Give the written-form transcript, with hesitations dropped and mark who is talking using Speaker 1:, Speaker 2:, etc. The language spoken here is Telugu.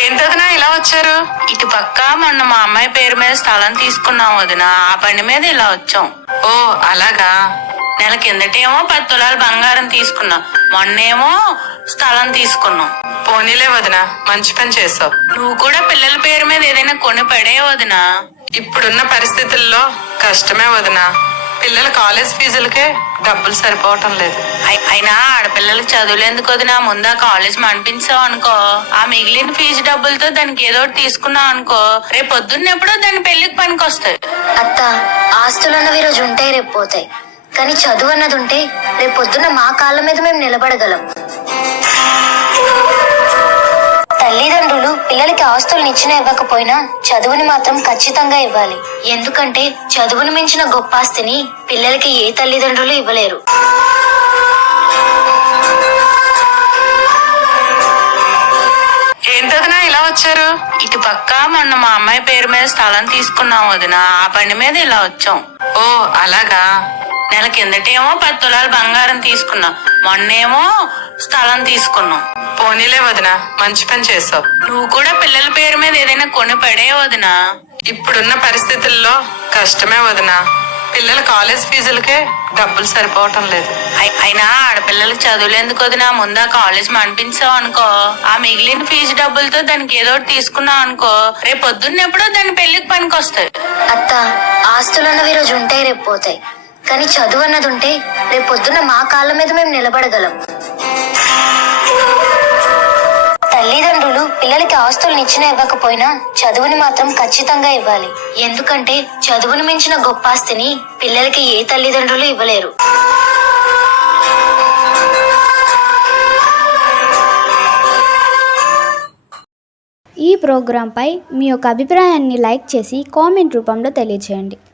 Speaker 1: ఏంటదినా ఇలా వచ్చారు? ఇటు పక్క మొన్న మా అమ్మాయి పేరు మీద స్థలం తీసుకున్నాం వదినా, ఆ పని మీద ఇలా వచ్చాం. ఓ అలాగా. నెల కిందటేమో 10 తులాలు బంగారం తీసుకున్నాం, మొన్నేమో స్థలం తీసుకున్నాం. పోనీలే వదినా, మంచి పని చేసావు. నువ్వు కూడా పిల్లల పేరు మీద ఏదైనా కొని పడే వదినా. ఇప్పుడున్న పరిస్థితుల్లో కష్టమే వదినా. పిల్లల కాలేజ్ ఫీజులకే డబ్బులు సరిపోవటం లేదు. అయినా ఆడపిల్లలకి చదువులు ఎందుకు వదినా, ముందా కాలేజ్ మనిపించావు అనుకో, ఆ మిగిలిన ఫీజు డబ్బులతో దానికి ఏదో ఒకటి తీసుకున్నావు అనుకో, రేపు పొద్దున్న ఎప్పుడో దాని పెళ్లికి పనికి వస్తాయి.
Speaker 2: అత్త, ఆస్తులు అన్నవి రోజు ఉంటాయి, రేపు పోతాయి. కానీ చదువు అన్నది ఉంటే రేపు పొద్దున్న మా కాళ్ళ మీద మేము నిలబడగలం. తల్లిదండ్రులు పిల్లలకి ఆస్తుల్ని ఇచ్చినా ఇవ్వకపోయినా చదువుని మాత్రం ఖచ్చితంగా ఇవ్వాలి. ఎందుకంటే చదువుని మించిన గొప్ప ఆస్తిని పిల్లలకి ఏ తల్లిదండ్రులు ఇవ్వలేరు.
Speaker 1: ఏంటదినా ఇలా వచ్చారు? ఇటు పక్క మొన్న మా అమ్మాయి పేరు మీద స్థలం తీసుకున్నాం వదినా, ఆ పని మీద ఇలా వచ్చాం. ఓ అలాగా. నెల కిందటేమో 10 తులాలు బంగారం తీసుకున్నాం, మొన్నేమో స్థలం తీసుకున్నాం. పోనీలే వదినా, మంచి పని చేసావు. నువ్వు కూడా పిల్లల పేరు మీద ఏదైనా కొని పడే వదినా. ఇప్పుడున్న పరిస్థితుల్లో కష్టమే వదినా. పిల్లల కాలేజ్ ఫీజులకే డబ్బులు సరిపోవటం లేదు. అయినా ఆడపిల్లలకి చదువులు ఎందుకు వదినా, ముందా కాలేజ్ మనిపించావు అనుకో, ఆ మిగిలిన ఫీజు డబ్బులతో దానికి ఏదో ఒకటి తీసుకున్నావు అనుకో, రేపు పొద్దున్న ఎప్పుడో దాని పెళ్లికి పనికి వస్తాయి.
Speaker 2: అత్త, ఆస్తులు అన్నవి రోజు ఉంటాయి, రేపు పోతాయి. కానీ చదువు అన్నది ఉంటే రేపు పొద్దున్న మా కాళ్ళ మీద మేము నిలబడగలం. తల్లిదండ్రులు పిల్లలకి ఆస్తుల్ని ఇచ్చినా ఇవ్వకపోయినా చదువుని మాత్రం ఖచ్చితంగా ఇవ్వాలి. ఎందుకంటే చదువుని మించిన గొప్ప ఆస్తిని పిల్లలకి ఏ తల్లిదండ్రులు ఇవ్వలేరు.
Speaker 3: ఈ ప్రోగ్రాంపై మీ యొక్క అభిప్రాయాన్ని లైక్ చేసి కామెంట్ రూపంలో తెలియజేయండి.